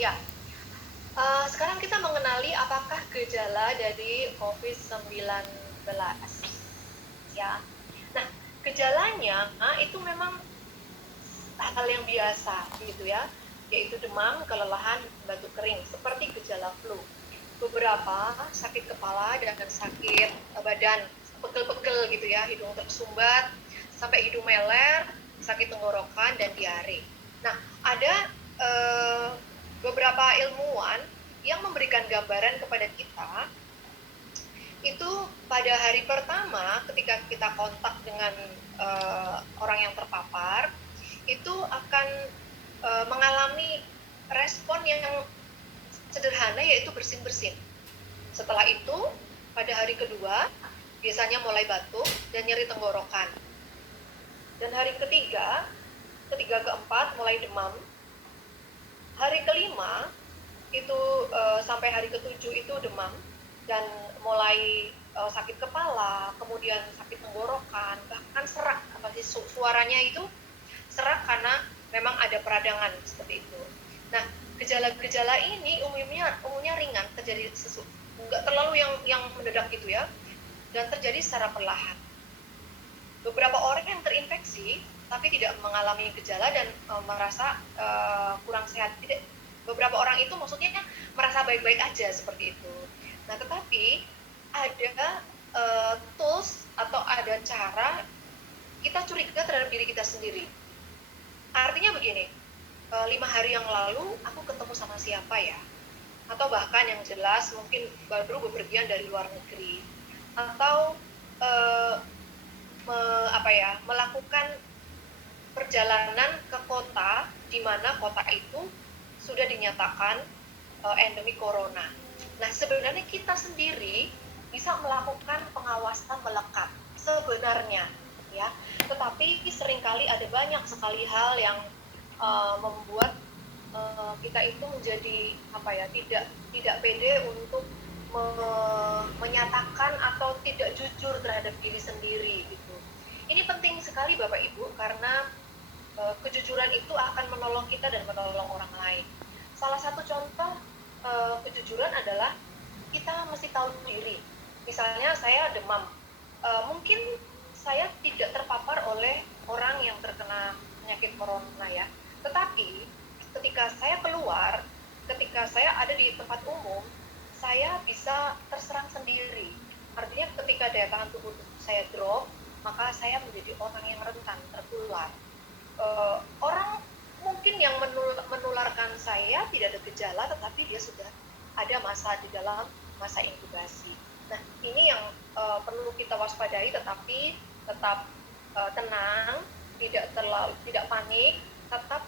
Ya, sekarang kita mengenali apakah gejala dari COVID-19 ya. Nah, gejalanya itu memang hal yang biasa gitu ya, yaitu demam, kelelahan, batuk kering seperti gejala flu. Beberapa sakit kepala dan sakit badan, pegel-pegel gitu ya, hidung tersumbat sampai hidung meler, sakit tenggorokan dan diare. Nah, ada beberapa ilmuwan yang memberikan gambaran kepada kita itu pada hari pertama ketika kita kontak dengan orang yang terpapar itu akan mengalami respon yang sederhana yaitu bersin-bersin. Setelah itu pada hari kedua biasanya mulai batuk dan nyeri tenggorokan. Dan hari ketiga keempat mulai demam. Hari kelima itu sampai hari ketujuh itu demam dan mulai sakit kepala, kemudian sakit tenggorokan, bahkan serak, suaranya itu serak karena memang ada peradangan seperti itu. Nah, gejala-gejala ini umumnya ringan, terjadi nggak terlalu yang mendadak gitu ya, dan terjadi secara perlahan. Beberapa orang yang terinfeksi tapi tidak mengalami gejala dan merasa kurang sehat. Beberapa orang itu maksudnya merasa baik-baik aja seperti itu. Nah, tetapi ada tools atau ada cara kita curiga terhadap diri kita sendiri. Artinya begini, 5 hari yang lalu aku ketemu sama siapa ya? Atau bahkan yang jelas mungkin baru bepergian dari luar negeri. Atau melakukan perjalanan ke kota di mana kota itu sudah dinyatakan endemi corona. Nah, sebenarnya kita sendiri bisa melakukan pengawasan melekat sebenarnya ya. Tetapi seringkali ada banyak sekali hal yang membuat kita itu menjadi tidak pede untuk menyatakan atau tidak jujur terhadap diri sendiri gitu. Ini penting sekali Bapak Ibu karena kejujuran itu akan menolong kita dan menolong orang lain. Salah satu contoh kejujuran adalah kita mesti tahu diri. Misalnya saya demam, mungkin saya tidak terpapar oleh orang yang terkena penyakit corona ya. Tetapi ketika saya keluar, ketika saya ada di tempat umum, saya bisa terserang sendiri. Artinya ketika daya tahan tubuh saya drop, maka saya menjadi orang yang rentan tertular. Orang mungkin yang menularkan saya tidak ada gejala, tetapi dia sudah ada masa di dalam masa inkubasi. Nah, ini yang perlu kita waspadai, tetapi tetap tenang, tidak panik, tetap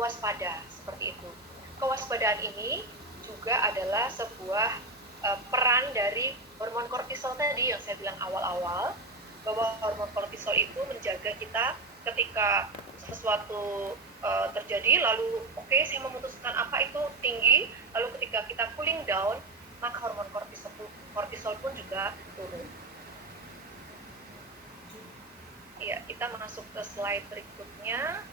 waspada seperti itu. Kewaspadaan ini juga adalah sebuah peran dari hormon kortisol tadi yang saya bilang awal-awal, bahwa hormon kortisol itu menjaga kita ketika sesuatu terjadi, lalu saya memutuskan apa itu tinggi, lalu ketika kita cooling down, maka hormon kortisol pun juga turun. Ya, kita masuk ke slide berikutnya.